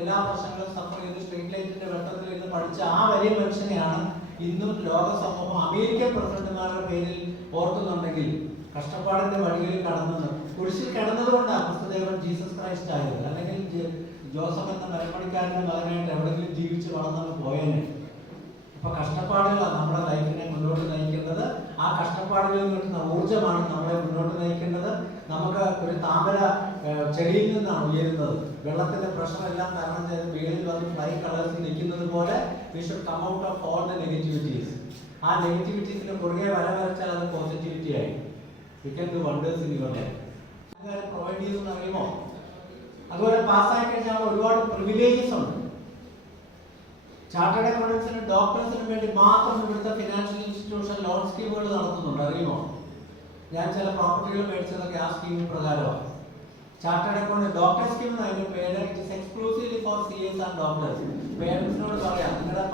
എല്ലാ വർഷങ്ങളും സഫർ ചെയ്ത് സ്ട്രീറ്റ് ലൈറ്റിന്റെ വെട്ടത്തിൽ ഇരുന്ന് പഠിച്ച ആ വലിയ മനുഷ്യനെയാണ് ഇന്നും ലോക സമൂഹം അമേരിക്കൻ പ്രസിഡന്റുമാരുടെ പേരിൽ ഓർക്കുന്നുണ്ടെങ്കിൽ കഷ്ടപ്പാടിന്റെ വഴികളിൽ കടന്നത് കുരിശിൽ കിടന്നതുകൊണ്ടാണ് ക്രിസ്തുദേവൻ ജീസസ് ക്രൈസ്റ്റ് ആയത്. അല്ലെങ്കിൽ ജോസഫ് എന്ന മരപ്പണിക്കാരന്റെ മകനായിട്ട് എവിടെയെങ്കിലും ജീവിച്ച് വളർന്നു പോയേനെ. അപ്പൊ കഷ്ടപ്പാടുകളാണ് നമ്മുടെ ലൈഫിനെ മുന്നോട്ട് നയിക്കുന്നത്. ആ കഷ്ടപ്പാടുകളിൽ കിട്ടുന്ന ഊർജ്ജമാണ് നമ്മളെ മുന്നോട്ട് നയിക്കേണ്ടത്. നമുക്ക് ഒരു താമര ചെടിയിൽ നിന്നാണ് ഉയരുന്നത്. വെള്ളത്തിന്റെ പ്രഷർ എല്ലാം തരണം ചെയ്ത് വീടിൽ വന്ന് ഫ്ലൈ കളേഴ്സിൽ നിൽക്കുന്നത് പോലെ we should come out of all the negativities. ആ നെഗറ്റിവിറ്റീസിന് പുറകെ വരച്ചാൽ അത് പോസിറ്റിവിറ്റി ആയി. We can do wonders in your life. Provide ചെയ്തെന്ന് അറിയുമോ? അതുപോലെ പാസ്സായി കഴിഞ്ഞാൽ ഒരുപാട് പ്രിവിലേജസ് ഉണ്ട്. ചാർട്ടേഡ് അക്കൗണ്ടൻസിനും ഡോക്ടേഴ്സിനും വേണ്ടി മാത്രം ഇവിടുത്തെ ഫിനാൻഷ്യൽ ഇൻസ്റ്റിറ്റ്യൂഷൻ ലോൺ സ്കീമുകൾ നടത്തുന്നുണ്ട്, അറിയുമോ? ഞാൻ ചില പ്രോപ്പർട്ടികൾ മേടിച്ചതൊക്കെ ആ സ്കീം പ്രകാരമാണ്. ചാർട്ടേഡ് അക്കൗണ്ട് ഡോക്ടർ സ്കീം അതിന്റെ പേര് it is exclusively for CAs and doctors. പേരൻസിനോട് പറയാം, നിങ്ങളുടെ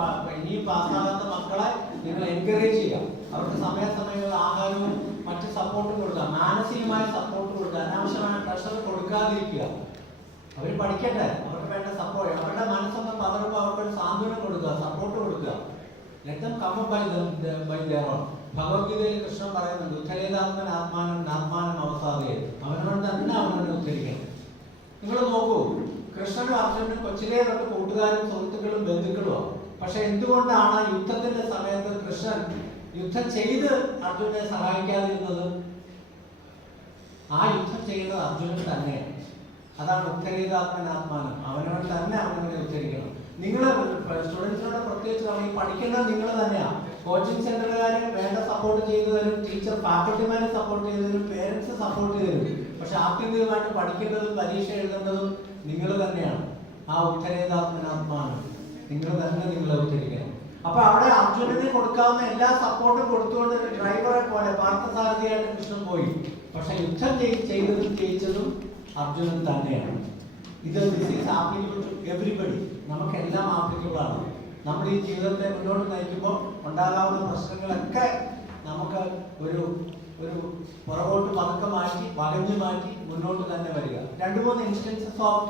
ഇനിയും പാസ്സാകാത്ത മക്കളെ നിങ്ങൾ എൻകറേജ് ചെയ്യാം. അവർക്ക് സമയാസമയങ്ങളിൽ ആഹാരവും മറ്റ് സപ്പോർട്ടും കൊടുക്കുക, മാനസികമായ സപ്പോർട്ട് കൊടുക്കുക, അനാവശ്യമായ പ്രഷർ കൊടുക്കാതിരിക്കുക. അവർ പഠിക്കട്ടെ, അവർക്ക് വേണ്ട സപ്പോർട്ട്, അവരുടെ മനസ്സൊന്ന് പകർമ്പോൾ അവർക്ക് സാന്ത്വനം കൊടുക്കുക, സപ്പോർട്ട് കൊടുക്കുക. Let them come up by their own. ഭഗവത്ഗീതയിൽ കൃഷ്ണൻ പറയുന്നുണ്ട്, ഉദ്ധരേതാത്മൻ ആത്മാനം നാത്മാനം അവസാദേ. അവനോട് തന്നെ അവനെ ഉദ്ധരിക്കണം. നിങ്ങൾ നോക്കൂ, കൃഷ്ണനും അർജുനനും കൊച്ചിലേ തൊട്ട് കൂട്ടുകാരും സുഹൃത്തുക്കളും ബന്ധുക്കളുമാണ്. പക്ഷെ എന്തുകൊണ്ടാണ് യുദ്ധത്തിന്റെ സമയത്ത് കൃഷ്ണൻ യുദ്ധം ചെയ്ത് അർജുനനെ സഹായിക്കാതിരുന്നത്? ആ യുദ്ധം ചെയ്യുന്നത് അർജുനൻ തന്നെയാണ്. അതാണ് ഉദ്ധരേതാത്മനാത്മാനം. അവനവൻ തന്നെ അവനെ ഉദ്ധരിക്കണം. നിങ്ങൾ സ്റ്റുഡൻസിനോട് പ്രത്യേകിച്ച് നമ്മൾ പഠിക്കേണ്ടത് നിങ്ങൾ തന്നെയാണ്. കോച്ചിങ് സെന്ററുകാർ വേണ്ട സപ്പോർട്ട് ചെയ്തു തരും, ടീച്ചർ ഫാക്കൽറ്റിമാരെ സപ്പോർട്ട് ചെയ്തു തരും, പേരൻസ് സപ്പോർട്ട് ചെയ്തു തരും. പക്ഷെ ആത്യന്തികമായിട്ട് പഠിക്കേണ്ടതും പരീക്ഷ എഴുതേണ്ടതും നിങ്ങൾ തന്നെയാണ്. ആ ഉദ്ധരേതാത്മനാത്മാനം നിങ്ങൾ തന്നെ നിങ്ങളെ ഉദ്ധരിക്കണം. അപ്പൊ അവിടെ അർജുനന് കൊടുക്കാവുന്ന എല്ലാ സപ്പോർട്ടും കൊടുത്തുകൊണ്ട് ഡ്രൈവറെ പോലെ പാർത്ഥസാരഥിയായിട്ട് കൃഷ്ണൻ പോയി. പക്ഷെ യുദ്ധം ചെയ്തതും ജയിച്ചതും അർജുനൻ തന്നെയാണ്. ഇത് ആപ്ലിക്കബിൾ ടു എവരിബഡി. നമുക്കെല്ലാം ആപ്ലിക്കബിൾ ആണ്. നമ്മൾ ഈ ജീവിതത്തെ മുന്നോട്ട് നയിക്കുമ്പോൾ ഉണ്ടാകാവുന്ന പ്രശ്നങ്ങളൊക്കെ നമുക്ക് ഒരു പുറകോട്ട് പതുക്കെ മാറ്റി വകഞ്ഞു മാറ്റി മുന്നോട്ട് തന്നെ വരിക. 2-3 ഇൻസ്റ്റൻസസ് ഓഫ്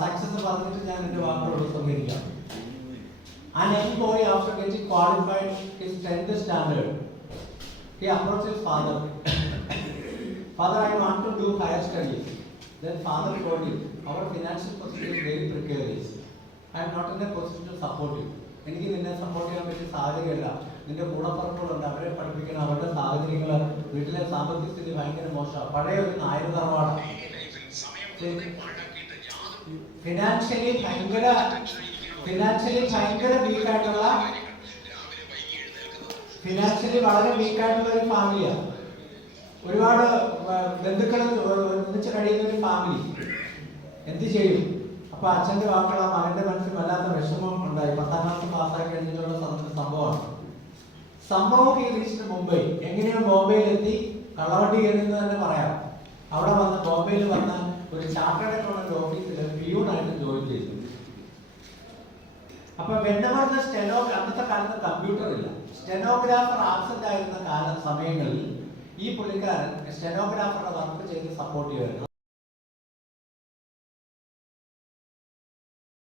സക്സസ് പറഞ്ഞിട്ട് ഞാൻ എൻ്റെ വാക്കുകളോട് സഹകരിക്കാം. An young boy, after getting qualified his 10th standard, he approached his father. Father, I want to do higher studies. Then father told him, our financial position is very precarious. I am not in a position to support you. എനിക്ക് നിന്നെ support ചെയ്യാൻ പറ്റിയ സാഹചര്യമല്ല. നിന്റെ കൂടപ്പുറപ്പുകളുണ്ട്, അവരെ പഠിപ്പിക്കണം. അവരുടെ സാഹചര്യങ്ങൾ, വീട്ടിലെ സാമ്പത്തിക സ്ഥിതി ഭയങ്കര മോശമാണ്. പഴയ ഒരു നായർ തറവാടാണ്. ഫിനാൻഷ്യലി വളരെ വീക്കായിട്ടുള്ള ഒരു ഫാമിലിയാണ്. ഒരുപാട് ബന്ധുക്കൾ ഒന്നിച്ച് കഴിയുന്ന ഒരു ഫാമിലി. എന്ത് ചെയ്യും? അപ്പൊ അച്ഛന്റെ വാക്കുള്ള മകന്റെ മനസ്സിൽ വല്ലാത്ത വിഷമം ഉണ്ടായി. 10ാം ക്ലാസ് പാസ്സാക്കി കഴിഞ്ഞിട്ടുള്ള സംഭവമാണ്. സംഭവം ഈ റീച്ചിന് മുംബൈ. എങ്ങനെയാണ് ബോംബെയിലെത്തി? കള്ളവണ്ടി കയറിയെന്ന് തന്നെ പറയാം. അവിടെ വന്ന് ബോംബെയിൽ വന്ന ഒരു ചാർട്ടേഡ് അക്കൗണ്ടന്റ് ഓഫീസിൽ പിയൂണായിട്ട് ജോലി ചെയ്തു. അപ്പൊ വെണ്ടവരുടെ അന്നത്തെ കാലത്ത് കമ്പ്യൂട്ടർ ഇല്ല. സ്റ്റെനോഗ്രാഫർ ആബ്സെന്റ് ആയിരുന്ന സമയങ്ങളിൽ ഈ പുള്ളിക്കാരൻ സ്റ്റെനോഗ്രാഫറുടെ വർക്ക് ചെയ്ത് സപ്പോർട്ട് ചെയ്യുമായിരുന്നു.